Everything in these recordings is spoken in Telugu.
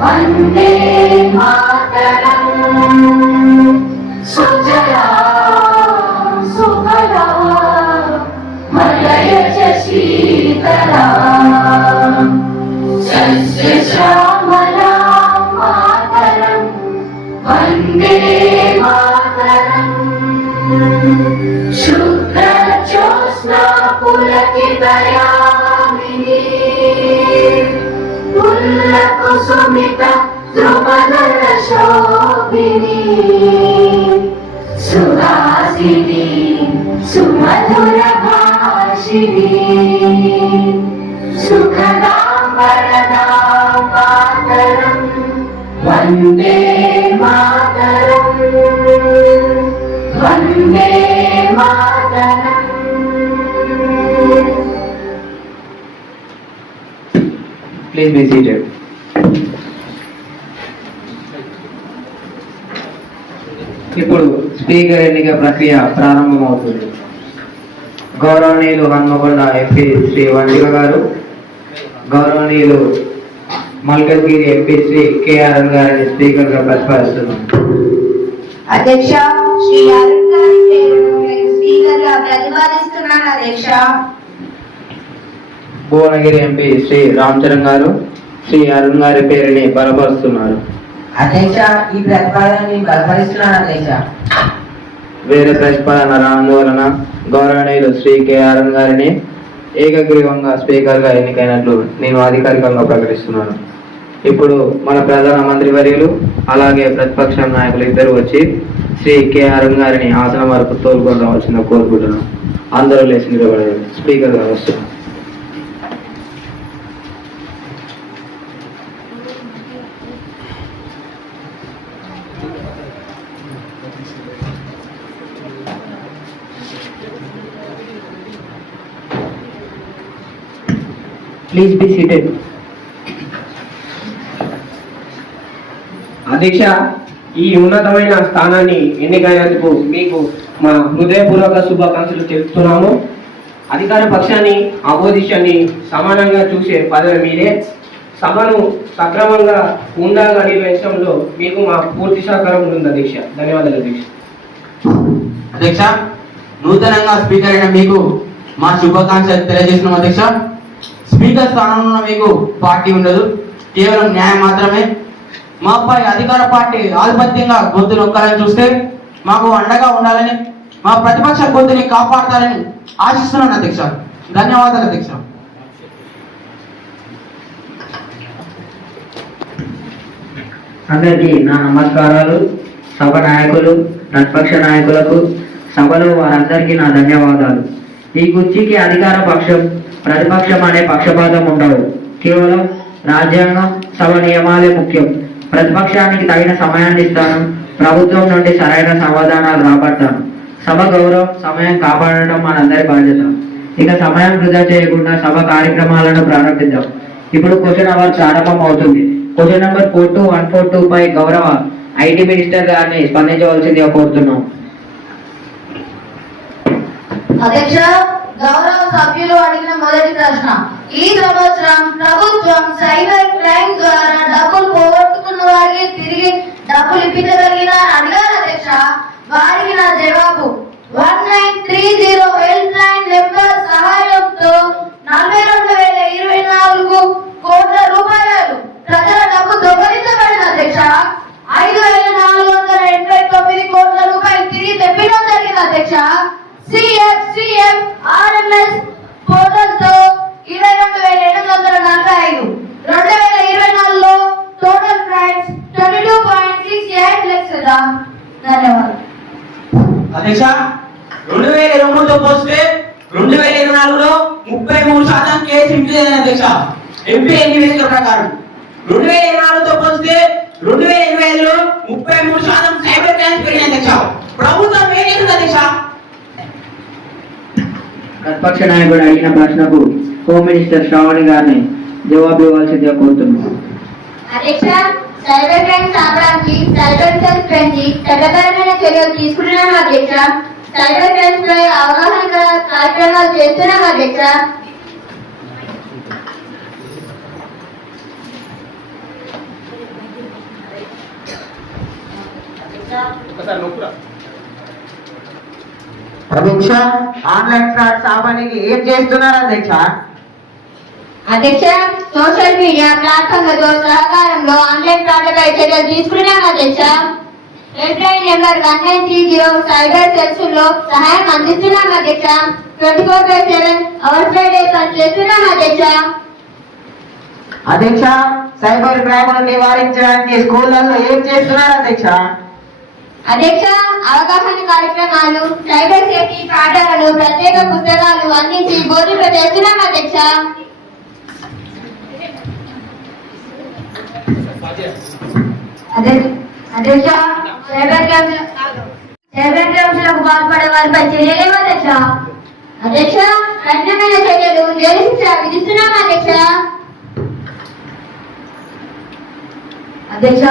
వందే మాతరం సుజలా సుఫలా మలయజ శీతలా సస్య శ్యామలా మాతరం వందే మాతరం శుద్ధ జ్యోత్స్నా పులకితయామినీ కుసుమిత ధ్రువదల శోభిని సుహాసిని సుమధుర భాషిని సుఖదాం వరదాం మాతరం Vande Mataram Vande Mataram. Please be seated. ఇప్పుడు స్పీకర్ ఎన్నిక ప్రక్రియ ప్రారంభమవుతుంది. గౌరవనీయులు హన్మకొండ ఎంపీ శ్రీ వంజిక గారు, గౌరవనీయులు మల్కజ్గిరి ఎంపీ శ్రీ కేఆర్ గారిని స్పీకర్ గా ప్రతిపాదిస్తున్నాం. అధ్యక్ష, శ్రీ అరుణ్ గారి పేరును నేను స్పీకర్ గా ప్రతిపాదిస్తున్నాను. అధ్యక్ష, భువనగిరి ఎంపీ శ్రీ రామ్ చరణ్ గారు శ్రీ అరుణ్ గారి పేరుని బలపరుస్తున్నారు. అధ్యక్ష, ఈ ప్రతిపాదనని బలపరుస్తున్నాను. అధ్యక్ష, వేరే ప్రతిపాదన రానందువలన గౌరవనీయులు శ్రీ కేఆర్ గారిని ఏకగ్రీవంగా స్పీకర్ గా ఎన్నికైనట్లు నేను అధికారికంగా ప్రకటిస్తున్నాను. ఇప్పుడు మన ప్రధాన మంత్రి వర్యులు అలాగే ప్రతిపక్ష నాయకులు ఇద్దరు వచ్చి శ్రీ కేఆర్ గారిని ఆసనం వరకు తోలుకొని రావాల్సిందిగా కోరుకుంటున్నాను. అందరూ లేచి నిలబడారు. స్పీకర్ గారు వస్తున్నారు. Please be seated. అధ్యక్ష, ఈ ఉన్నతమైన స్థానాన్ని ఎన్నికైనందుకు మీకు మా హృదయపూర్వక శుభాకాంక్షలు తెలుపుతున్నాము. అధికార పక్షాన్ని ఆపోజిషన్ని సమానంగా చూసే పదవి మీదే. సభను సక్రమంగా ఉండాలని నిర్వహించడంలో మీకు మా పూర్తి సహకారం ఉంటుంది. అధ్యక్ష, ధన్యవాదాలు. అధ్యక్ష, అధ్యక్ష, నూతనంగా స్పీకర్ అయిన మీకు మా శుభాకాంక్షలు తెలియజేస్తున్నాం. అధ్యక్ష, స్పీకర్ స్థానంలో మీకు పార్టీ ఉండదు, కేవలం న్యాయం మాత్రమే. మాపై అధికార పార్టీ ఆధిపత్యంగా గొంతు నొక్కాలని చూస్తే మాకు అండగా ఉండాలని, మా ప్రతిపక్ష గొంతుని కాపాడతారని ఆశిస్తున్నాను. అధ్యక్ష, ధన్యవాదాలు. అధ్యక్ష, అందరికీ నా నమస్కారాలు. సభ నాయకులు, ప్రతిపక్ష నాయకులకు, సభలో వారందరికీ నా ధన్యవాదాలు. ఈ కుర్చీకి అధికార పక్షం, ప్రతిపక్షం అనే పక్షపాతం ఉండవు. కేవలం రాజ్యాంగం, సభ నియమాలే ముఖ్యం. ప్రతిపక్షానికి తగిన సమయాన్ని ఇస్తాను, ప్రభుత్వం నుండి సరైన సమాధానాలు రాబడతాను. సభ గౌరవం, సమయం కాపాడటం మనందరి బాధ్యత. ఇక సమయం వృధా చేయకుండా సభ కార్యక్రమాలను ప్రారంభిద్దాం. ఇప్పుడు క్వశ్చన్ అవర్ ప్రారంభం అవుతుంది. క్వశ్చన్ నెంబర్ 42142 పై గౌరవ ఐటీ మినిస్టర్ గారిని స్పందించవలసిందిగా కోరుతున్నాం. అధ్యక్ష, గౌరవ సభ్యులు అడిగిన మొదటి ప్రశ్న, ఈ సంవత్సరం ప్రభుత్వం సైబర్ క్రైమ్ ద్వారా డబ్బులు పోగొట్టుకున్న వారికి తిరిగి డబ్బులు ఇప్పించగలిగిన అడిగారు. అధ్యక్ష, వారికి నా జవాబు 1930 హెల్ప్ లైన్ నెంబర్ సహాయంతో 42,024 కోట్ల రూపాయలు ప్రజల డబ్బు దొంగలించబడింది. అధ్యక్ష, 5,489 కోట్ల రూపాయలు తిరిగి తెప్పించడం జరిగింది. అధ్యక్ష, CFCF RMS పోర్టల్ తో 22,845, 2024లో టోటల్ ప్రైస్ 22.68 లక్షల. ధన్యవాదాలు. అధ్యక్ష, 2023తో పోలిస్తే 2024లో 33% కేసు ఎంపీ జరిగింది. అధ్యక్ష, ఎంపీ నివేదిక ప్రకారం 2024తో పోలిస్తే 2025లో 33% సైబర్ క్రైమ్స్ పెరిగింది. అధ్యక్ష, ప్రభుత్వం ఏం చేస్తుంది? అధ్యక్ష, ప్రతిపక్ష నాయకుడు అడిగిన ప్రశ్నకు హోమ్ మినిస్టర్ శ్రావణి గారిని జవాబు ఇవ్వాల్సిందిగా కోరుతున్నాం. అధ్యక్ష, సైబర్ క్రైమ్స్ ఆపడానికి సైబర్ సెల్ పెంచి చట్టపరమైన చర్యలు తీసుకుంటున్నాం. అధ్యక్ష, సైబర్ క్రైమ్స్ పై అవగాహన కార్యక్రమాలు చేస్తున్నాం. అధ్యక్ష, ఒకసారి నొక్కురా. అధ్యక్ష ఆన్లైన్ ఫ్రాడ్స్ ఆపడానికి ఏం చేస్తున్నారు అధ్యక్ష? అధ్యక్ష సోషల్ మీడియా ప్లాట్ఫామ్లతో సహకారంలో ఆన్లైన్ ఫ్రాడ్లపై చర్యలు తీసుకున్నాం అధ్యక్ష. Help line number 1930 cyber cells లో సహాయం అందిస్తున్నాం అధ్యక్ష. 24/7 అవర్స్ బై డే పనిచేస్తున్నాం అధ్యక్ష. అధ్యక్ష సైబర్ క్రైమ్ నివారించడానికి స్కూళ్ళల్లో ఏం చేస్తున్నారు అధ్యక్ష? అధ్యక్ష అవగాహన కార్యక్రమాలు, సైబర్ సేఫ్టీ పాఠాలు, ప్రత్యేక పుస్తకాలు అందించి బోధింప చేస్తున్నాం అధ్యక్ష. అధ్యక్ష సైబర్ క్రైమ్స్లకు పాల్పడే వారిపై చర్యలేవు అధ్యక్ష. అధ్యక్ష కఠినమైన చర్యలు జైలు శిక్ష విధిస్తున్నాం అధ్యక్ష. అధ్యక్ష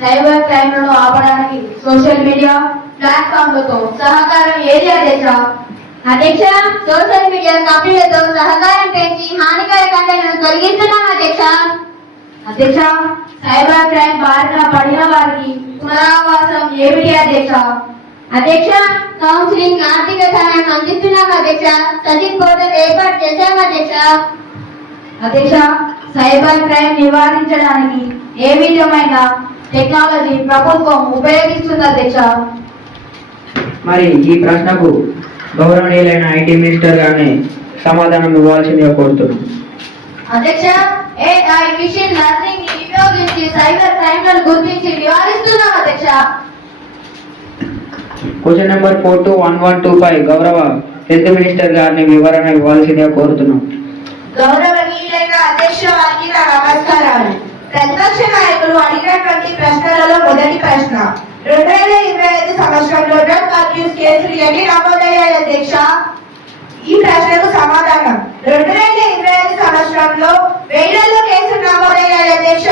సైబర్ క్రైమ్లను ఆపడానికి సోషల్ మీడియా ప్లాట్ఫామ్లతో సహకారం ఏది అధ్యక్ష? అధ్యక్ష సోషల్ మీడియా కంపెనీలతో సహకారం పెంచి హానికర కంటెంట్ను తొలగిస్తున్నాం అధ్యక్ష. అధ్యక్ష సైబర్ క్రైమ్ బారిన పడిన వారికి పునరావాసం ఏమిటి అధ్యక్ష? అధ్యక్ష కౌన్సిలింగ్, ఆర్థిక సహాయం అందిస్తున్నాం అధ్యక్ష. సచిన్ పోర్టల్ ఏర్పాటు చేశాం అధ్యక్ష. అధ్యక్ష సైబర్ క్రైమ్ నివారించడానికి ఏ విధమైన టెక్నాలజీ ప్రభుత్వం ఉపయోగిస్తుంది అధ్యక్ష? మరి ఈ ప్రశ్నకు గౌరవనీయులైన ఐటీ మినిస్టర్ గారిని సమాధానం ఇవ్వాల్సిందిగా కోరుతున్నాం. అధ్యక్ష AI మిషన్ లెర్నింగ్ ని ఉపయోగించి సైబర్ క్రైమ్లను గుర్తించి నివారిస్తున్నాం అధ్యక్ష. క్వశ్చన్ నెంబర్ 421125 గౌరవ హెల్త్ మినిస్టర్ గారిని వివరణ ఇవ్వాల్సిందిగా కోరుతున్నాం. గౌరవనీయులైన అధ్యక్ష వారికి నా నమస్కారాలు. ప్రతిపక్ష నాయకులు అడిగినటువంటి ప్రశ్నలలో మొదటి ప్రశ్న 2025 సంవత్సరంలో డ్రగ్ అబ్యూస్ కేసులు ఎన్ని నమోదయ్యాయి అధ్యక్ష? ఈ ప్రశ్నకు సమాధానం 2025 సంవత్సరంలో వేలలో కేసులు నమోదయ్యాయి అధ్యక్ష.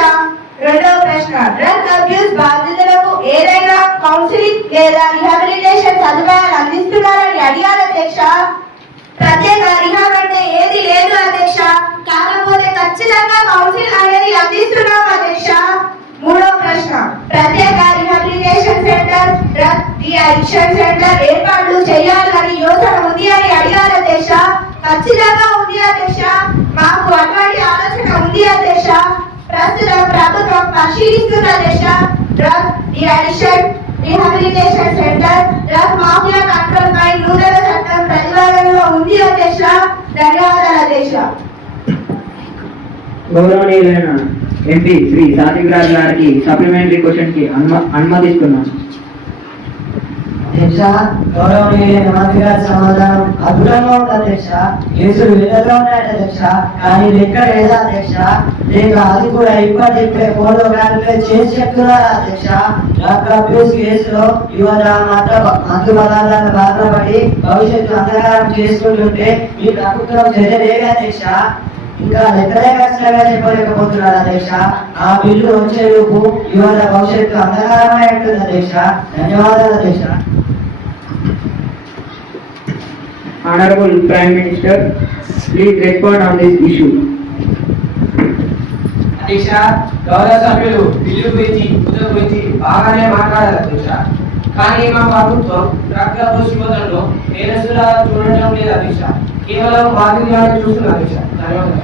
రెండవ ప్రశ్న డ్రగ్ అబ్యూస్ బాధితులకు ఏదైనా కౌన్సిలింగ్ లేదా రిహాబిలిటేషన్ సదుపాయాలు అందిస్తున్నారని అడిగారు అధ్యక్ష. ప్రత్యేక రిహాబ్ అంటే ఏది లేదు అధ్యక్ష, కాకపోతే ఖచ్చితంగా కౌన్సిల్ అనేది అందిస్తున్నాం అధ్యక్ష. మూడో ప్రశ్న ప్రత్యేక రిహాబిలిటేషన్ సెంటర్, డ్రగ్ రీఅడిక్షన్ సెంటర్ ఏర్పాటు చేయాలని యోచన ఉంది అని అడిగారు అధ్యక్ష. ఖచ్చితంగా ఉంది అధ్యక్ష, మాకు అటువంటి ఆలోచన ఉంది అధ్యక్ష. ప్రస్తుతం ప్రభుత్వం పరిశీలిస్తున్న అధ్యక్ష drug readdiction rehabilitation centre, drug mafia control పై నూతన చట్టం ప్రతిపాదనలో ఉంది అధ్యక్ష. ధన్యవాదాలు అధ్యక్ష. గౌరవనీయులైన ఎంపీ శ్రీ సాత్విక్ రాజ్ గారికి సప్లిమెంటరీ క్వశ్చన్ కి అనుమతిస్తున్నాను. అధ్యక్ష గౌరవనీయులైన మంత్రి గారి సమాధానం అద్భుతంగా ఉంది అధ్యక్ష. కేసులు వేలలో ఉన్నాయి అధ్యక్ష, కానీ ఇది ఎక్కడ లేదా అధ్యక్ష? లేక అది కూడా ఇప్పటికే ఫోన్లో క్యాలిక్యులేట్ చేసి చెప్తున్నారా అధ్యక్ష? డ్రగ్ అబ్యూస్ కేసులో యువత మందు పదార్థాల బాధ పడి భవిష్యత్తు అంధకారం చేసుకుంటుంటే ఈ ప్రభుత్వం చర్యలేవి అధ్యక్ష. ఇంకా లెక్కలే కష్టంగా చెప్పలేకపోతున్నారు అధ్యక్ష. ఆ బిల్లు వచ్చేలోపు యువత భవిష్యత్తు అంధకారమై ఉంటుంది అధ్యక్ష. ధన్యవాదాలు అధ్యక్ష. Honorable Prime Minister, please respond on this issue. అధ్యక్ష గౌరవ సభ్యులు బిల్లు గురించి బాగానే మాట్లాడారు అధ్యక్ష. కానీ మా ప్రభుత్వం డ్రగ్ అబ్యూస్ యువతలను నేరస్తులా చూడటం లేదు అధ్యక్ష, కేవలం బాధితులను చూస్తున్నారు అధ్యక్ష. ధన్యవాదాలు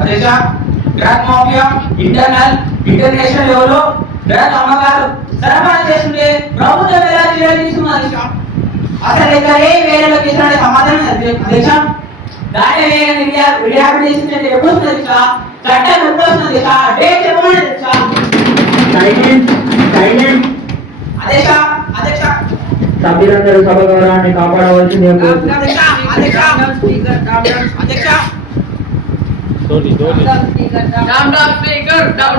అధ్యక్ష డ్రగ్ మాఫియా ఇంటర్నేషనల్ లెవెల్లో డ్రగ్ అమ్మకాలు సరఫరా చేస్తుంటే ప్రభుత్వం ఎలా చర్యలు తీసుకున్నారు అధ్యక్ష? అసలు ఇక్కడ ఏ వేరేలో తీసుకునే సమాధానం అధ్యక్ష. దాని రిహాబిలిటేషన్ అంటే ఎప్పుడు వస్తుంది అధ్యక్ష? చట్టం ఎప్పుడు వస్తుంది అధ్యక్ష? డేట్ చెప్పండి అధ్యక్ష. అధ్యక్ష అధ్యక్ష సభ్యులందరూ సభ గౌరవాన్ని కాపాడవలసిందిగా కోరుతున్నాను. అధ్యక్ష అధ్యక్ష అధ్యక్ష Down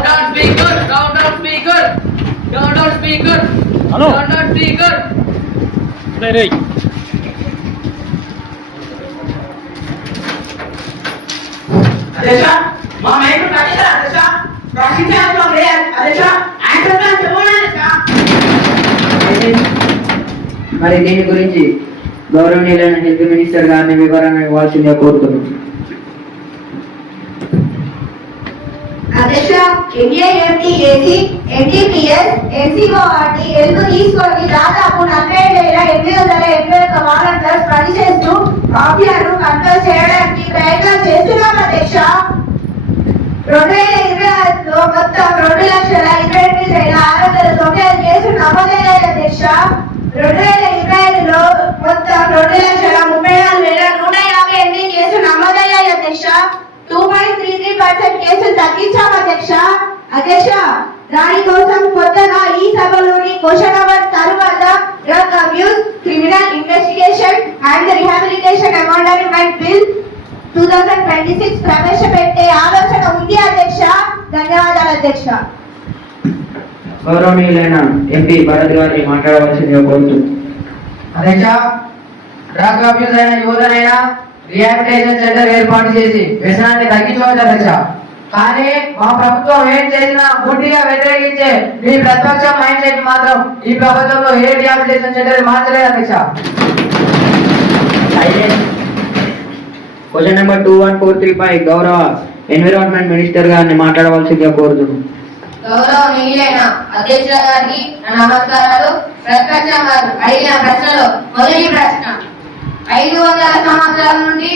speaker. అధ్యక్ష మా మైండ్ ప్రశ్నించారు అధ్యక్ష. ప్రశ్నించాల్సిన లేదు అధ్యక్ష. ఆన్సర్ ప్లాన్ చెప్పండి అధ్యక్ష. మరి దీని గురించి గౌరవనీయులైన హెల్త్ మినిస్టర్ గారిని వివరణ ఇవ్వాల్సిందిగా కోరుతున్నాను. అధ్యక్ష NAFTA, NTPS, NCORT హెల్ప్ తీసుకొని దాదాపు 40,871 వాలంటీర్స్ పనిచేస్తూ మాఫియాను కంట్రోల్ చేయడానికి ప్రయత్నం చేస్తున్నాం అధ్యక్ష. 2026లో మొత్తం 2,28,695 కేసులు నమోదయ్యాయి అధ్యక్ష. 2025లో మొత్తం 2,34,158 కేసులు నమోదయ్యాయి అధ్యక్ష. 2.33% కేసులు తగ్గించాం అధ్యక్ష. అధ్యక్ష, దానికోసం కొత్తగా ఈ సభలోని క్వశ్చన్ అవర్ తరువాత drug abuse, criminal investigation and rehabilitation amendment bill 2026 ప్రవేశపెట్టే ఆలోచన ఉంది అధ్యక్ష. ధన్యవాదాలు అధ్యక్ష. గౌరవనీయులైన ఎంపీ భరత్ గారిని మాట్లాడవలసిందిగా కోరుతున్నాను. అధ్యక్ష, డ్రగ్ అబ్యూస్ అయిన యువతనైనా రిహాబిలిటేషన్ సెంటర్ ఏర్పాటు చేసి వ్యసనాన్ని తగ్గించవచ్చు అధ్యక్ష. కానీ మా ప్రభుత్వం ఏం చేసినా పూర్తిగా వ్యతిరేకించే మీ ప్రతిపక్ష మైండ్ సెట్ మాత్రం ఈ ప్రభుత్వంలో ఏ రిహాబిలిటేషన్ సెంటర్ మార్చలేదు అధ్యక్ష. క్వశ్చన్ నెంబర్ 2143 గౌరవ ఎన్విరాన్మెంట్ మినిస్టర్ గారిని మాట్లాడవలసిందిగా కోరుతున్నాను. గౌరవనీయులైన అధ్యక్ష గారికి నమస్కారాలు. ప్రతిపక్షం గారు అడిగిన ప్రశ్నలో మొదటి ప్రశ్న, 500 సంవత్సరాల నుండి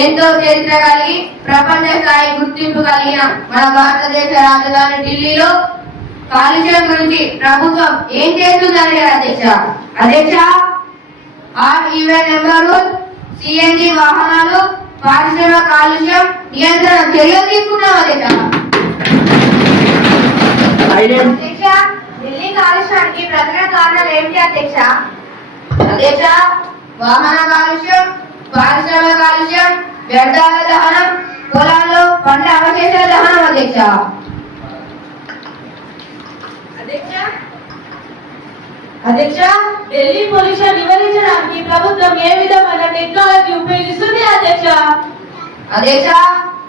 ఎంతో చరిత్ర కలిగి ప్రపంచ స్థాయి గుర్తింపు కలిగిన మన భారతదేశ రాజధాని ఢిల్లీలో కాలుష్యం గురించి ప్రభుత్వం ఏం చేస్తుందని అధ్యక్ష. అధ్యక్ష, నెంబరు CNG వాహనాలు, పారిశ్రామిక కాలుష్యం నియంత్రణ చర్యలు తీసుకున్నాం అధ్యక్ష. అధ్యక్ష, ఢిల్లీ కాలుష్యానికి ప్రధాన కారణాలు ఏమిటి అధ్యక్ష? అధ్యక్ష, వాహన కాలుష్యం, పారిశ్రామిక కాలుష్యం, వ్యర్థాల దహనం, పొలాల్లో పంట అవశేషాల దహనం అధ్యక్ష. అధ్యక్ష, ఢిల్లీ పొల్యూషన్ నివారించడానికి ప్రభుత్వం ఏ విధమైన టెక్నాలజీ ఉపయోగిస్తుంది అధ్యక్ష? అధ్యక్ష,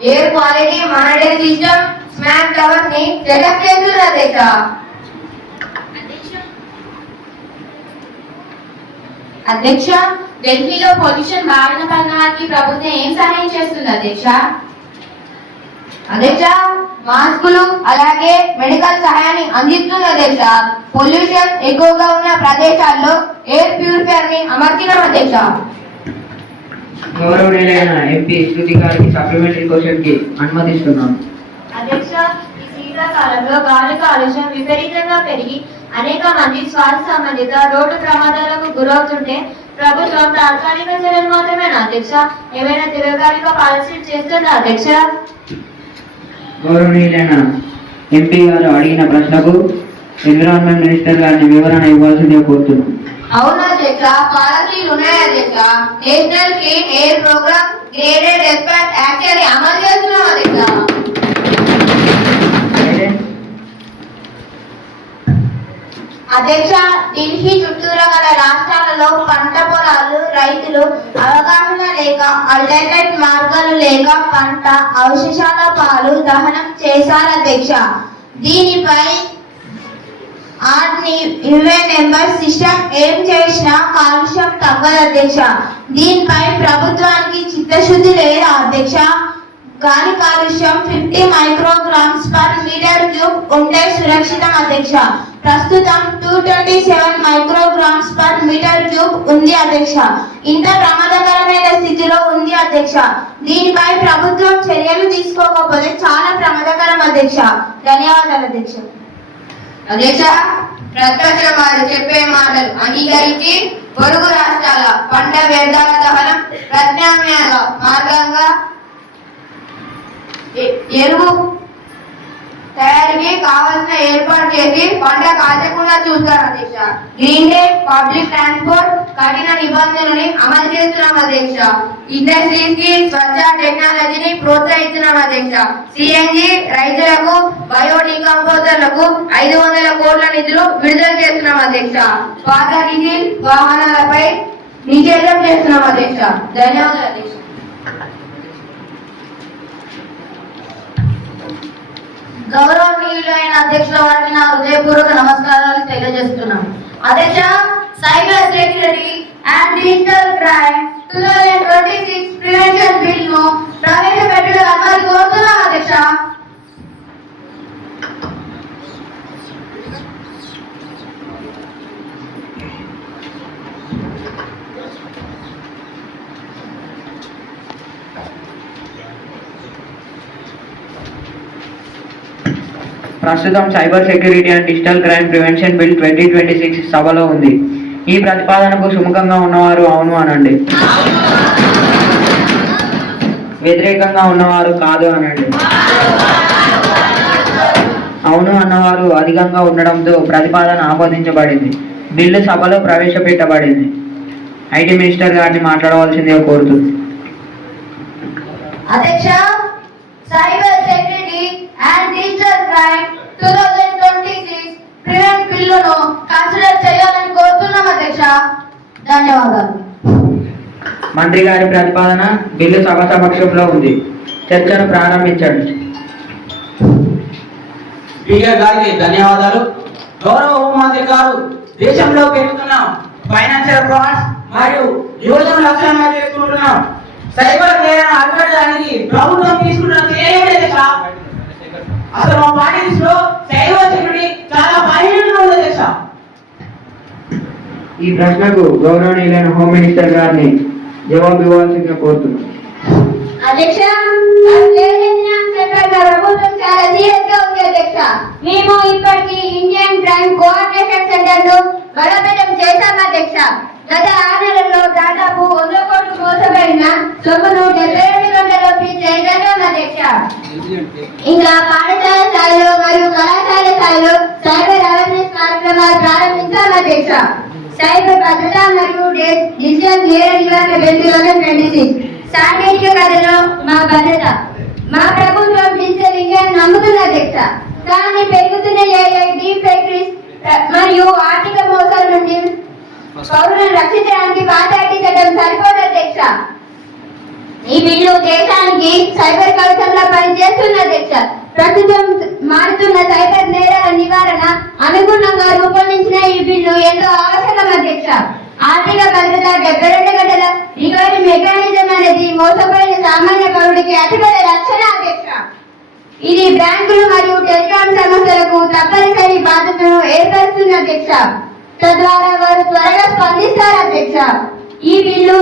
air quality monitoring system smart towers ని సెటప్ చేస్తుంది అధ్యక్ష. అధ్యక్ష, ఢిల్లీలో పొల్యూషన్ బారిన పడడానికి ప్రభుత్వం ఏం సహాయం చేస్తుంది అధ్యక్ష? అధ్యక్ష, మాస్కులు అలాగే మెడికల్ సహాయాన్ని అందిస్తుంది అధ్యక్ష. పొల్యూషన్ ఎక్కువగా ఉన్న ప్రదేశాల్లో ఎయిర్ ప్యూరిఫైయర్ ని అమర్చినాం అధ్యక్ష. గౌరవనీయులైన ఎంపీ శృతి గారికి సప్లిమెంటరీ క్వశ్చన్ కి అనుమతిస్తున్నాను. అధ్యక్ష, ఈ శీతాకాలంలో గాలి కాలుష్యం విపరీతంగా పెరిగి అనేక మంది శ్వాస సంబంధిత రోడ్డు ప్రమాదాలకు గురవుతుంటే ప్రభుత్వం తాత్కాలిక చర్యలు మాత్రమేనా అధ్యక్ష? ఏమైనా దీర్ఘకాలిక పాలసీలు చేస్తుందా అధ్యక్ష? గౌరవనీయులైన ఎంపీ గారు అడిగిన ప్రశ్నకు ఎన్విరాన్మెంట్ మినిస్టర్ గారిని వివరణ ఇవ్వాల్సిందిగా కోరుతున్నాను. అవును అధ్యక్ష, పాలసీలు ఉన్నాయి అధ్యక్ష. National clean air programme, graded ఎస్పాట్ యాక్చువల్లీ అమలు చేస్తున్నాం అధ్యక్ష. అధ్యక్ష, ఢిల్లీ చుట్టూరా గల రాష్ట్రాలలో పంట పొలాలు రైతులు అవగాహన లేక ఆల్టర్నేట్ మార్గాలు లేక పంట అవశేషాల పాలు దహనం చేశారు అధ్యక్ష. దీనిపై నెంబర్ సిస్టమ్ ఏం చేసినా కాలుష్యం తగ్గదు అధ్యక్ష. దీనిపై ప్రభుత్వానికి చిత్తశుద్ధి లేదా అధ్యక్ష? గాలి కాలుష్యం 50 మైక్రోగ్రామ్స్ పర్ మీటర్ క్యూబ్ ఉంటే సురక్షితం అధ్యక్ష. ప్రస్తుతం 227 మైక్రోగ్రామ్స్ పర్ మీటర్ క్యూబ్ ఉంది అధ్యక్ష. ఇంత ప్రమాదకరమైన స్థితిలో ఉంది అధ్యక్ష. దీనిపై ప్రభుత్వం చర్యలు తీసుకోకపోతే చాలా ప్రమాదకరం అధ్యక్ష. ధన్యవాదాలు అధ్యక్ష. అధ్యక్ష, ప్రతిపక్షం వారు చెప్పే మాటలు అంగీకరించి పొరుగు రాష్ట్రాల పంట వ్యర్థాల దహనం ప్రత్యామ్నాయ మార్గంగా ఎరువు తయారీకి కావాల్సిన ఏర్పాటు చేసి పంట కాల్చకుండా చూస్తారు అధ్యక్ష. గ్రీన్ డే, పబ్లిక్ ట్రాన్స్పోర్ట్ కఠిన నిబంధనలని అమలు చేస్తున్నాం అధ్యక్ష. ఇండస్ట్రీస్ కి స్వచ్ఛ టెక్నాలజీని ప్రోత్సహిస్తున్నాం అధ్యక్ష. CNG రైతులకు, బయోడీకంపోజర్లకు 500 కోట్ల నిధులు విడుదల చేస్తున్నాం అధ్యక్ష. పాత డీజిల్ వాహనాలపై నిషేధం చేస్తున్నాం అధ్యక్ష. ధన్యవాదాలు అధ్యక్ష. గౌరవనీయులైన అధ్యక్షుల వారికి నా హృదయపూర్వక నమస్కారాలు తెలియజేస్తున్నాం. అధ్యక్ష, cyber security and digital crime 2026 prevention bill ను ప్రవేశపెట్టడం కోరుతున్నాం అధ్యక్ష. ప్రస్తుతం cyber security and digital crime prevention bill 2026 సభలో ఉంది. ఈ ప్రతిపాదనకు సుముఖంగా ఉన్నవారు అవును అనండి. వ్యతిరేకంగా ఉన్నవారు కాదు అనండి. అవును అన్నవారు అధికంగా ఉండడంతో ప్రతిపాదన ఆమోదించబడింది. బిల్లు సభలో ప్రవేశపెట్టబడింది. ఐటీ మినిస్టర్ గారిని మాట్లాడవలసిందిగా కోరుతుంది. అధ్యక్ష, cyber security and digital crime 2026 prevent బిల్లును కన్సిడర్ చేయాలని కోరుతున్నాం అధ్యక్ష. ధన్యవాదాలు. మంత్రి గారి ప్రతిపాదన బిల్లు సభ సమక్షంలో ఉంది. చర్చను ప్రారంభించండి. స్పీకర్ గారికి ధన్యవాదాలు. గౌరవ హోంమంత్రి గారు దేశంలో పెరుగుతున్న ఫైనాన్షియల్ ఫ్రాడ్స్ మరియు యువజన లక్ష్యంగా చేసుకుంటున్న సైబర్ నేరాన్ని అరికట్టడానికి ప్రభుత్వం తీసుకుంటున్న చర్యలు అధ్యక్ష. అసలు మా పార్టీలో సైబర్ సెక్యూరిటీ చాలా బలహీనంగా ఉంది అధ్యక్ష. ఈ ప్రశ్నకు గౌరవనీయులైన హోమ్ మినిస్టర్ గారిని జవాబు ఇవ్వాల్సిందిగా కోరుతున్నాం. అధ్యక్ష, ప్రభుత్వం చాలా సీరియస్ గా ఉంది అధ్యక్ష. మేము ఇప్పటికీ ఇండియన్ క్రైమ్ కోఆర్డినేషన్ సెంటర్ ను బలోపేతం చేశాం అధ్యక్ష. గత 6 నెలల్లో దాదాపు 100 కోట్లు మోసపోయిన సొమ్మును 72 గంటల్లోకి చేయగలిగాం అధ్యక్ష. ఇంకా పాఠశాల స్థాయిలో మరియు కళాశాల స్థాయిలో సైబర్ అవేర్నెస్ కార్యక్రమాలు ప్రారంభించాం అధ్యక్ష. సైబర్ భద్రత మరియు డిజిటల్ నేర నివారణ బిల్ 2026 సాంకేతికతలో మా భద్రత. మా ప్రభుత్వం డిజిటల్ ఇండియాను నమ్ముతున్న అధ్యక్ష. కానీ పెరుగుతున్న AI, డీప్ ఫేక్ మరియు ఆర్థిక మోసాల నుండి పౌరులను రక్షించడానికి పాత ఐటీ చట్టం సరిపోదు అధ్యక్ష. ఈ బిల్లు దేశానికి సైబర్ కవచంలా పనిచేస్తున్న అధ్యక్ష. ప్రస్తుతం మారుతున్న సైబర్ నేరాల నివారణ అనుగుణంగా రూపొందించిన ఈ బిల్లు ఎంతో అవసరం అధ్యక్ష. ఆర్థిక భద్రత 72 గంటల రికవరీ మెకానిజం అనేది మోసపోయిన సామాన్య పౌరుడికి అతిపెద్ద రక్షణ అధ్యక్ష. ఇది బ్యాంకులు మరియు టెలికాం సంస్థలకు తప్పనిసరి బాధ్యతను ఏర్పరుస్తుంది అధ్యక్ష. తద్వారా వారు త్వరగా స్పందిస్తారు అధ్యక్ష. ఈ బిల్లు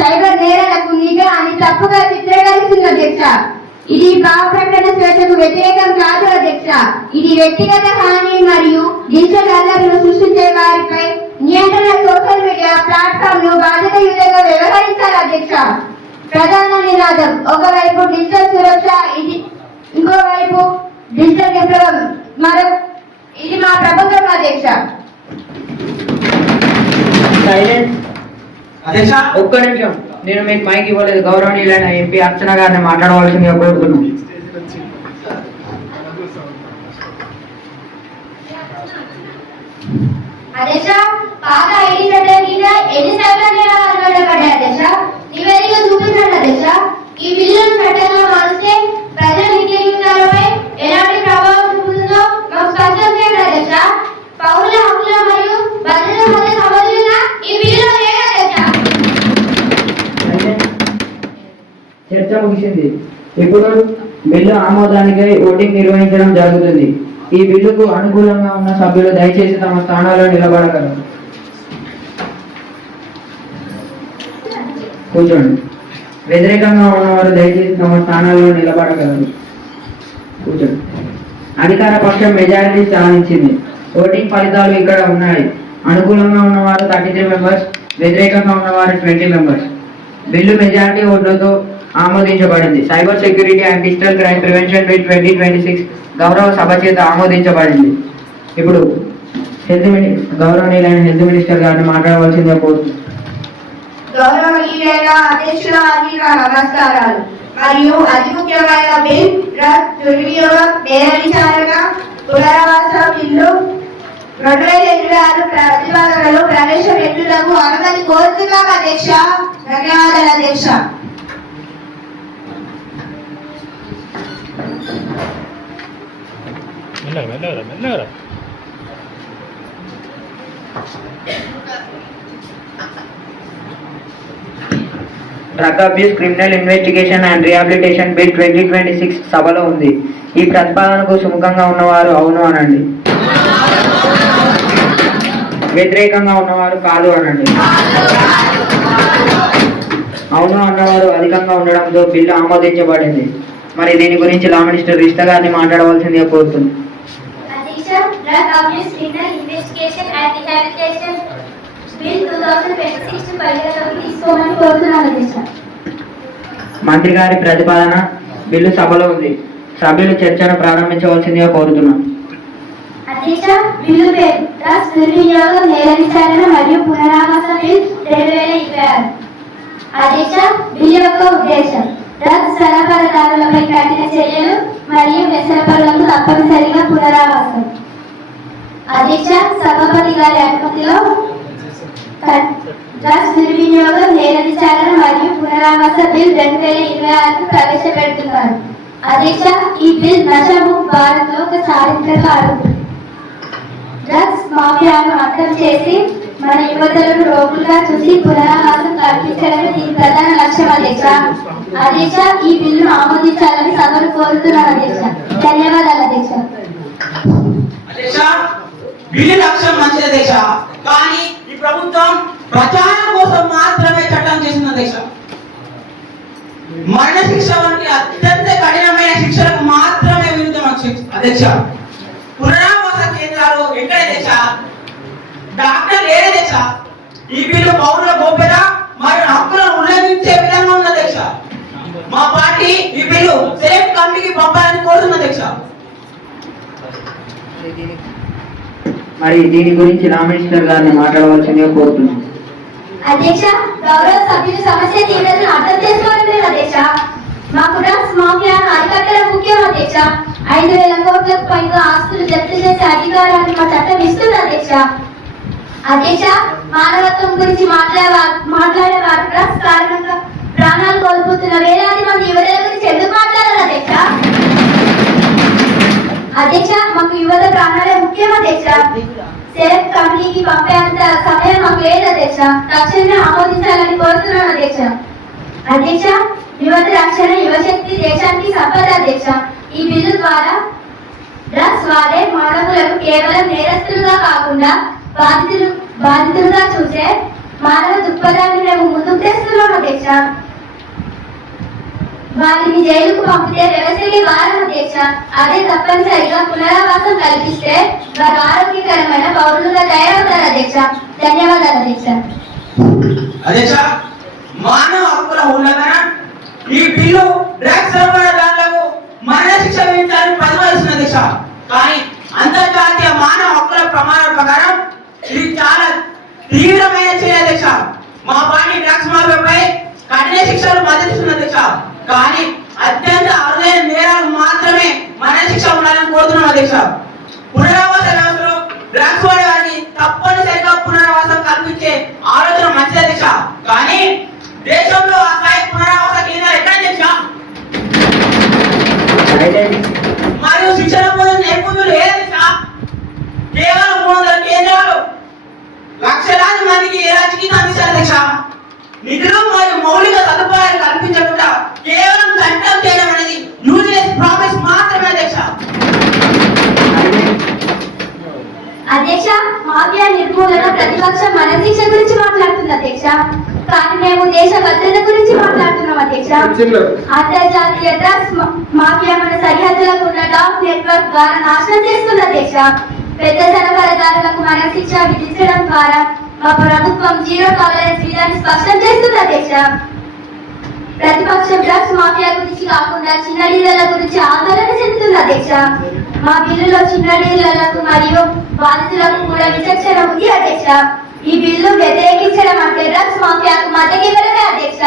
సైబర్ నేరాలకు నిఘా అని తప్పుగా చిత్రీకరిస్తుంది అధ్యక్ష. ఇది భావ ప్రకటన స్వేచ్ఛకు వ్యతిరేకం కాదు అధ్యక్ష. ఇది వ్యక్తిగత హాని మరియు డిజిటల్ అల్లర్లను సృష్టించే వారిపై నియంత్రణ. సోషల్ మీడియా ప్లాట్ఫామ్ ను బాధ్యతాయుతంగా వ్యవహరించాలి అధ్యక్ష. ప్రధాన నినాదం ఒకవైపు డిజిటల్ సురక్ష, ఇది ఇంకోవైపు డిజిటల్ విప్లవం. ఇది మా ప్రభుత్వం అధ్యక్ష. సైలెంట్. అధ్యక్ష, ఒక్క నిమిషం, నేను మీకు మైక్ ఇవ్వలేదు. గౌరవనీయులైన ఎంపీ అర్చన గారిని మాట్లాడవలసిందిగా కోరుతున్నాను. అధ్యక్ష, పాత ఐటీ చట్టం కింద ఎన్ని సైబర్ నేరాలు అలవాటపడ్డాయి అధ్యక్ష? నివేదిక చూపించండి అధ్యక్ష. ఈ బిల్లును చట్టంగా మారిస్తే ప్రజల నిత్య జీవితాలపై ఎలాంటి ప్రభావం చూపుతుందో మాకు స్పష్టం చేయండి అధ్యక్ష. పౌరుల హక్కుల మరియు భద్రత మధ్య సమతుల్యత ఈ బిల్లులో లేదు అధ్యక్ష. చర్చ ముగిసింది. ఇప్పుడు బిల్లు ఆమోదానికై ఓటింగ్ నిర్వహించడం జరుగుతుంది. ఈ బిల్లుకు అనుకూలంగా ఉన్న సభ్యులు దయచేసి తమ స్థానాల్లో నిలబడగలరు. కూర్చోండి. వ్యతిరేకంగా ఉన్నవారు దయచేసి తమ స్థానాల్లో నిలబడగలరు. కూర్చోండి. అధికార పక్షం మెజారిటీ సాధించింది. ఓటింగ్ ఫలితాలు ఇక్కడ ఉన్నాయి. అనుకూలంగా ఉన్నవారు 33 మెంబర్స్, వ్యతిరేకంగా ఉన్నవారు 20 మెంబర్స్. బిల్లు మెజారిటీ ఓట్లతో ఆమోదించబడింది. Cyber security and digital crime prevention bill 2026 గౌరవ సభ చేత ఆమోదించబడింది. ఇప్పుడు గౌరవనీయులైన హెల్త్ మినిస్టర్ గారిని మాట్లాడవలసిందిగా కోరుతున్నాను. గౌరవనీయులైన అధ్యక్షురానికి నా నమస్కారాలు. మరియు అతి ముఖ్యమైన బిల్ డ్రగ్ దుర్వినియోగం నేర విచారణ పునరావాస బిల్లు 2026 ప్రతిపాదనలు ప్రవేశపెట్టుటకు అనుమతి కోరుతున్నాం అధ్యక్ష. ధన్యవాదాలు అధ్యక్ష. Drug abuse criminal investigation and rehabilitation bill 2026 సభలో ఉంది. ఈ ప్రతిపాదనకు సుముఖంగా ఉన్నవారు అవును అనండి. వ్యతిరేకంగా ఉన్నవారు కాదు అనండి. అవును అన్నవారు అధికంగా ఉండడంతో బిల్లు ఆమోదించబడింది. మరి దీని గురించి లా మినిస్టర్ రిష్ట గారిని మాట్లాడవలసిందిగా కోరుతున్నాను. అధ్యక్ష, drug abuse criminal investigation and rehabilitation bill 2026 పరిగణలోకి తీసుకోమని కోరుతున్నాను అధ్యక్ష. మంత్రి గారి ప్రతిపాదన బిల్లు సభలో ఉంది. సభ్యులు చర్చను ప్రారంభించవలసిందిగా కోరుతున్నాను. అధ్యక్ష, బిల్లు పేరు డ్రగ్స్ దుర్వినియోగం నేర విచారణ మరియు పునరావాస బిల్ 2026. అధ్యక్ష, బిల్లు యొక్క ఉద్దేశం డ్రగ్స్ సరఫరాదారులపై కఠిన చర్యలు మరియు వ్యసనపరులకు తప్పనిసరిగా పునరావాసం. అధ్యక్ష, సభాపతి గారి అనుమతిలో డ్రగ్స్ దుర్వినియోగం నేర విచారణ మరియు పునరావాస బిల్ 2026 ప్రవేశపెడుతున్నారు. అధ్యక్ష, ఈ బిల్ నషాముక్త్ భారత్ లో ఒక చారిత్రక అడుగు. డ్రగ్స్ మాఫియాను అర్థం చేసి మన యువతలను రోగులుగా చూసి పునరావాసం కల్పించడమే దీని ప్రధాన లక్ష్యం అధ్యక్ష. అధ్యక్ష, ఈ బిల్లును ఆమోదించాలని సభను కోరుతున్నాను అధ్యక్ష. ధన్యవాదాలు అధ్యక్ష. అధ్యక్ష, బిల్లు లక్ష్యం మంచిది అధ్యక్ష, కానీ ఈ ప్రభుత్వం ప్రచారం కోసం మాత్రమే చట్టం చేసింది అధ్యక్ష. మరణ శిక్ష వంటి అత్యంత కఠినమైన శిక్షలకు మాత్రమే విరుద్ధం అధ్యక్ష. పునరావాస కేంద్రాలు ఎక్కడ అధ్యక్ష? డాక్టర్ లేరు అధ్యక్ష. ఈ బిల్లు పౌరుల గోప్యత మరియు హక్కులను ఉల్లంఘించే విధంగా ఉంది అధ్యక్ష. మా పార్టీ ఈ బిల్లు సేఫ్ కమిటీకి పంపాలని కోరుతుంది అధ్యక్ష. మరి దీని గురించి లా మినిస్టర్ గారిని మాట్లాడవలసిందిగా కోరుతున్నాను. అధ్యక్ష, గౌరవ సభ్యులు సమస్య తీవ్రతను అర్థం చేసుకోవడం అధ్యక్ష. మాకు డ్రగ్స్ మాఫియాను అరికట్టడం ముఖ్యం అధ్యక్ష. 5,000 కోట్లకు పైగా ఆస్తులు జప్తు చేసే అధికారాన్ని మా చట్టం ఇస్తుంది అధ్యక్ష. అధ్యక్ష, మానవత్వం గురించి మాట్లాడేవారు డ్రగ్స్ కారణంగా ప్రాణాలు కోల్పోతున్న వేలాది మంది యువతల గురించి ఎందుకు మాట్లాడారు అధ్యక్ష? అధ్యక్ష, మాకు యువత ప్రాణాలే ముఖ్యం అధ్యక్ష. సెలెక్ట్ కమిటీకి పంపేంత సమయం మాకు లేదు అధ్యక్ష. తక్షణమే ఆమోదించాలని కోరుతున్నాను అధ్యక్ష. అధ్యక్ష, యువత రక్షణ యువశక్తి దేశానికి సంపద అధ్యక్ష. ఈ బిల్లు ద్వారా డ్రగ్స్ వాడే మానవులకు కేవలం నేరస్తులుగా కాకుండా బాధితులుగా చూసే మానవ దృక్పథాన్ని మేము ముందుకు తెస్తున్నాం అధ్యక్ష. వారిని జైలుకు పంపితే వ్యవస్థకి భారం అధ్యక్ష. అదే తప్పనిసరిగా పునరావాసం కల్పిస్తే వారు ఆరోగ్యకరమైన పౌరులుగా తయారవుతారు అధ్యక్ష. ధన్యవాదాలు అధ్యక్ష. అధ్యక్ష, మానవ హక్కుల ఉల్లంఘన ఈ బిల్లు డ్రగ్స్ సరఫరాదారులకు మరణ శిక్ష విధించాలని ప్రతిపాదిస్తుంది అధ్యక్ష. కానీ అంతర్జాతీయ మానవ హక్కుల ప్రమాణాల ప్రకారం ఇది చాలా తీవ్రమైన చర్య అధ్యక్ష. మా పార్టీ డ్రగ్స్ మాఫియాపై కఠిన శిక్షలు మద్దతిస్తుంది అధ్యక్ష. కానీ అత్యంత అరుదైన నేరాలు మాత్రమే మరణ శిక్ష ఉండాలని కోరుతున్నాం అధ్యక్ష. పునరావాస వ్యవస్థలో డ్రగ్స్ వాడే వారికి తప్పనిసరిగా పునరావాసం కల్పించే ఆలోచన మంచిది అధ్యక్ష. కానీ దేశంలో ఆ స్థాయి పునరావాస కేంద్రాలు ఎక్కడ అధ్యక్ష? మరియు శిక్షణ పొందిన నైపుణ్యులు ఏ అధ్యక్ష? కేవలం 300 కేంద్రాలు లక్షలాది మందికి ఏ రాజకీయ అందిస్తారు అధ్యక్ష. నిధులు మరియు మౌలిక సదుపాయాలు కల్పించకుండా కేవలం చట్టం చేయడం అనేది యూజ్లెస్ ప్రామిస్ మాత్రమే అధ్యక్ష. అధ్యక్ష, మాఫియా నిర్మూలన ప్రతిపక్షం మన శిక్ష గురించి మాట్లాడుతుంది అధ్యక్ష. కానీ మేము దేశ భద్రత గురించి మాట్లాడుతున్నాం అధ్యక్ష. అంతర్జాతీయ డ్రగ్స్ మాఫియా మన సరిహద్దులకు ఉన్న డాక్ నెట్వర్క్ ద్వారా నాశనం చేస్తుంది అధ్యక్ష. పెద్ద సరఫరాదారులకు మరణ శిక్ష విధించడం ద్వారా మా ప్రభుత్వం జీరో టాలరెన్స్ విధాన్ని స్పష్టం చేస్తుంది అధ్యక్ష. ప్రతిపక్షం డ్రగ్స్ మాఫియా గురించి కాకుండా చిన్న డీలర్ల గురించి ఆందోళన చెందుతుంది అధ్యక్ష. మా బిల్లులో చిన్న డీలర్లకు మరియు బాధితులకు కూడా విచక్షణ ఉంది అధ్యక్ష. ఈ బిల్లు వ్యతిరేకించడం అంటే డ్రగ్స్ మాఫియాకు మద్దతు ఇవ్వడమే అధ్యక్ష.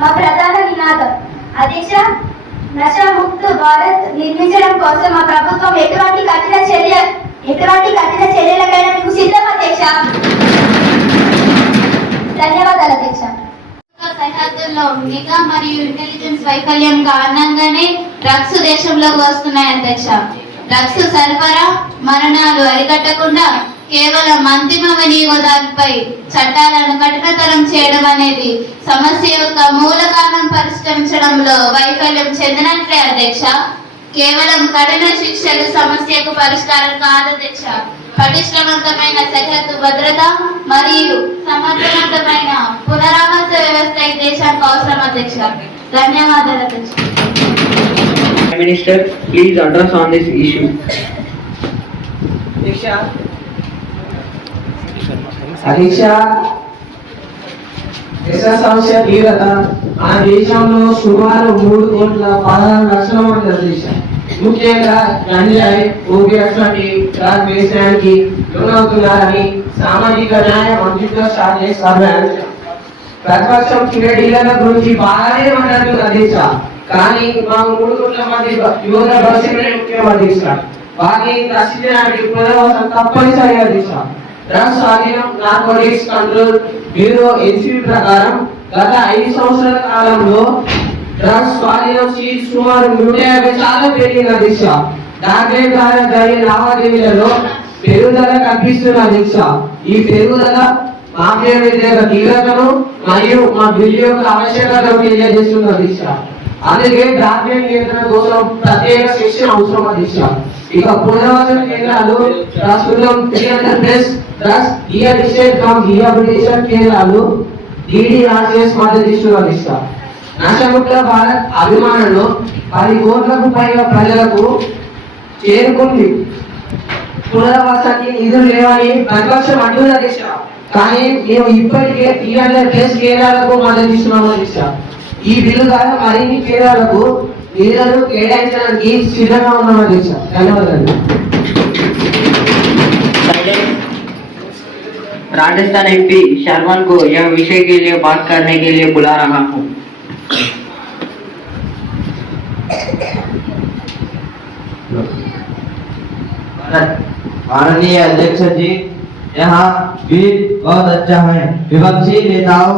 మా ప్రధాన నినాదం అధ్యక్ష, నషాముక్త్ భారత్ నిర్మించడం కోసం మా ప్రభుత్వం ఎటువంటి కఠిన చర్యలకైనా మీకు సిద్ధం అధ్యక్ష. ధన్యవాదాలు అధ్యక్ష. సరిహద్దుల్లో నిఘా మరియు ఇంటెలిజెన్స్ వైఫల్యం కారణంగానే డ్రగ్స్ దేశంలోకి వస్తున్నాయి అధ్యక్ష. డ్రగ్స్ సరఫరా మరణాలు అరికట్టకుండా కేవలం అంతిమ వినియోగదారుపై చట్టాలను కఠినతరం చేయడం అనేది సమస్య యొక్క మూల కారణం పరిష్కరించడంలో వైఫల్యం చెందినట్లే అధ్యక్ష. కేవలం కఠిన శిక్షలు సమస్యకు పరిష్కారం కాదు అధ్యక్ష. పటిష్టవంతమైన సరిహద్దు భద్రత మరియు సమర్థవంతమైన పునరావాస వ్యవస్థ ఈ దేశానికి అవసరం అధ్యక్ష. ధన్యవాదాలు అధ్యక్ష. Prime Minister, please address on this issue. అధ్యక్ష, దేశ సమస్య తీవ్రత మన దేశంలో సుమారు 3,16,00,000 మంది అధ్యక్ష. ముఖ్యంగా గంజాయి, ఓపీఎస్ వంటి డ్రగ్ వ్యసనానికి లోనవుతున్నారని సామాజిక న్యాయ మంత్రిత్వ శాఖ సర్వే. ప్రతిపక్షం డీలర్ల గురించి బాగానే మాట్లాడుతుంది అధ్యక్ష, కానీ మా 3 కోట్ల మంది యువత భవిష్యత్తునే ముఖ్యం అధ్యక్ష. వారిని రక్షించడానికి పునరావాసం తప్పనిసరి అధ్యక్ష. డ్రగ్స్ స్వాధీనం నార్కోటిక్స్ కంట్రోల్ బ్యూరో ఎన్సిబి ప్రకారం గత 5 సంవత్సరాల కాలంలో డ్రగ్స్ స్వాధీనం సుమారు 150% పెరిగింది అధ్యక్ష. దాంట్లో ద్వారా జరిగే లావాదేవీలలో పెరుగుదల కనిపిస్తున్న అధ్యక్ష. ఈ పెరుగుదల మాఫియా వ్యతిరేక తీవ్రతను మరియు మా బిల్లు యొక్క ఆవశ్యకతను తెలియజేస్తుంది అధ్యక్ష. అందుకే ద్రవ్య నియంత్రణ కోసం ప్రత్యేక శిక్షణ అవసరం అధ్యక్ష. ఇక పునరావాస కేంద్రాలు ప్రస్తుతం 300+ డ్రగ్స్ రీహాబిలిటేషన్ కేంద్రాలు DDRCS మద్దతు ఇస్తున్న అధ్యక్ష. నశముక్త భారత్ అభిమానంలో 10 కోట్లకు పైగా ప్రజలకు చేరుకుంది. పునరావాసానికి నిధులు లేవని ప్రతిపక్షం అంటుంది అధ్యక్ష, కానీ మేము ఇప్పటికే 300+ కేంద్రాలకు మద్దతు ఇస్తున్నాము అధ్యక్ష. ఈ బిల్లు ద్వారా మరిన్ని కేంద్రాలకు నిధులను కేటాయించడానికి సిద్ధంగా ఉన్నాం అధ్యక్ష. ధన్యవాదాలు. राजस्थान MP शर्मन को यह विषय के लिए बात करने के लिए बुला रहा हूँ. माननीय अध्यक्ष जी, यहाँ बिल बहुत अच्छा है. विपक्षी नेताओं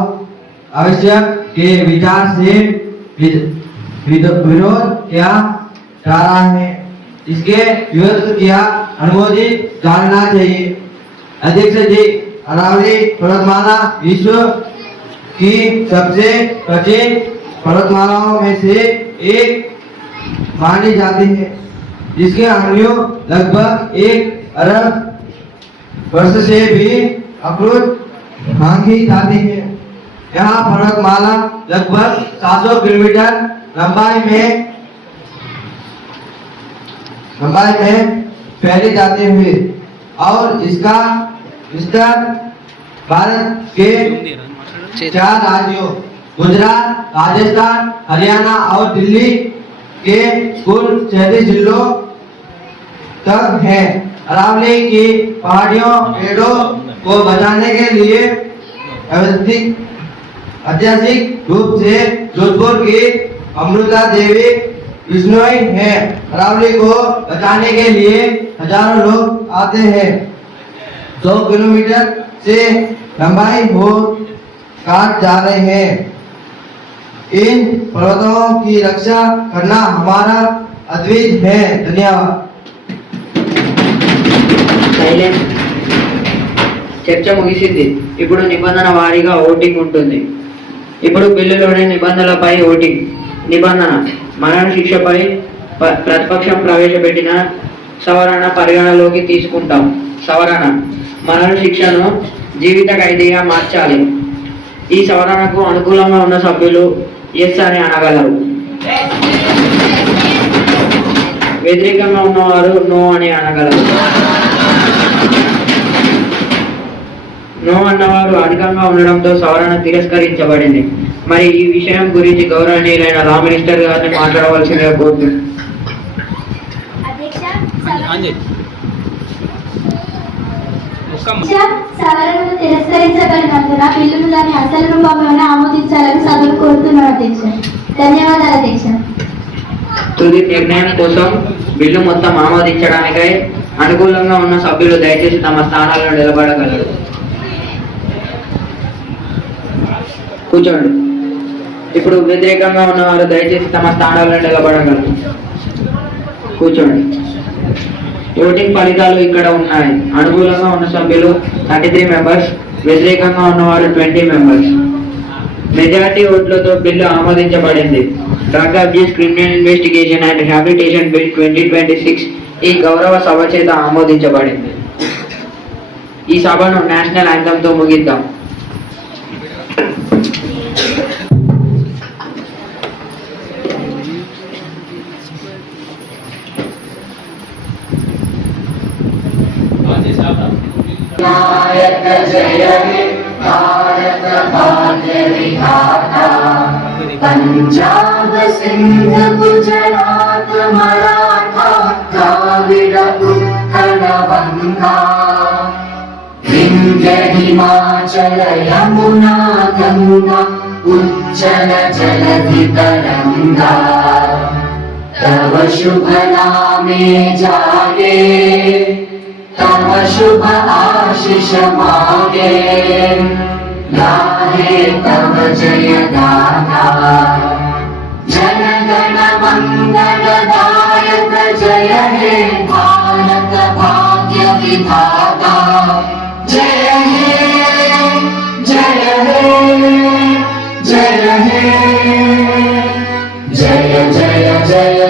आवश्यक के विचार से विरोध किया जा रहा है. इसके विरोध किया अनुमोदित जानना चाहिए. अध्यक्ष जी, अरावली पर्वतमाला विश्व की सबसे प्राचीन पर्वतमालाओं में से एक मानी जाती है, जिसके आयु लगभग 1 अरब वर्ष से भी अवरुद्ध मांगी जाती है. यह पर्वतमाला लगभग 700 किलोमीटर लंबाई में फैली जाती हुई और इसका विस्तार भारत के 4 राज्यों गुजरात, राजस्थान, हरियाणा और दिल्ली के कुल 36 जिलों तक है. अरावली की पहाड़ियों पेड़ों को बचाने के लिए ऐतिहासिक रूप से जोधपुर की अमृता देवी विष्णोई है. अरावली को बचाने के लिए हजारों लोग आते हैं. 100 किलोमीटर से लंबाई हो काट जा रहे हैं. इन पर्वतों की रक्षा करना हमारा अद्वित है. धन्यवाद. చర్చ ముగిసింది. ఇప్పుడు నిబంధన వారీగా ఓటింగ్ ఉంటుంది. ఇప్పుడు బిల్లులోని నిబంధనలపై ఓటింగ్. నిబంధన: మరణ శిక్షపై ప్రతిపక్షం ప్రవేశపెట్టిన సవరణ పరిగణలోకి తీసుకుంటాం. సవరణ: మరణ శిక్షను జీవిత ఖైదీగా మార్చాలి. ఈ సవరణకు అనుకూలంగా ఉన్న సభ్యులు ఎస్ అని అనగలరు. వ్యతిరేకంగా ఉన్నవారు నో అని అనగలరు. నో అన్నవారు అధికంగా ఉండడంతో సవరణ తిరస్కరించబడింది. మరి ఈ విషయం గురించి గౌరవనీయులైన లా మినిస్టర్ గారిని మాట్లాడవలసిందిగా కోరుతున్నాను. సవరణలు తిరస్కరించబడినందున బిల్లును దాని అసలు రూపంలోనే ఆమోదించాలని సభలు కోరుతున్నారు అధ్యక్ష. ధన్యవాదాలు అధ్యక్ష. తుది నిర్ణయం కోసం బిల్లు మొత్తం ఆమోదించడానికై అనుకూలంగా ఉన్న సభ్యులు దయచేసి తమ స్థానాల్లో నిలబడగలరు. కూర్చోండి. ఇప్పుడు వ్యతిరేకంగా ఉన్నవారు దయచేసి తమ స్థానాల్లో నిలబడగలరు. కూర్చోండి. ఓటింగ్ ఫలితాలు ఇక్కడ ఉన్నాయి. అనుకూలంగా ఉన్న సభ్యులు 33 మెంబర్స్, వ్యతిరేకంగా ఉన్నవారు 20 మెంబర్స్. మెజారిటీ ఓట్లతో బిల్లు ఆమోదించబడింది. Drug abuse criminal investigation and rehabilitation bill 2026 ఈ గౌరవ సభ చేత ఆమోదించబడింది. ఈ సభను నేషనల్ యాంథమ్తో ముగిద్దాం. विधाता पंजाब सिंध गुजरात मराठा द्राविड उत्कल बंगा विंध्य हिमाचल यमुना गंगा उज्जल जलधि तरंगा तव शुभ नामे जागे तव शुभ आशीष मागे गाहे तव जय गाथा जन गण मंगल दायक जय हे भारत भाग्य विधाता जय हे जय हे जय हे जय जय जय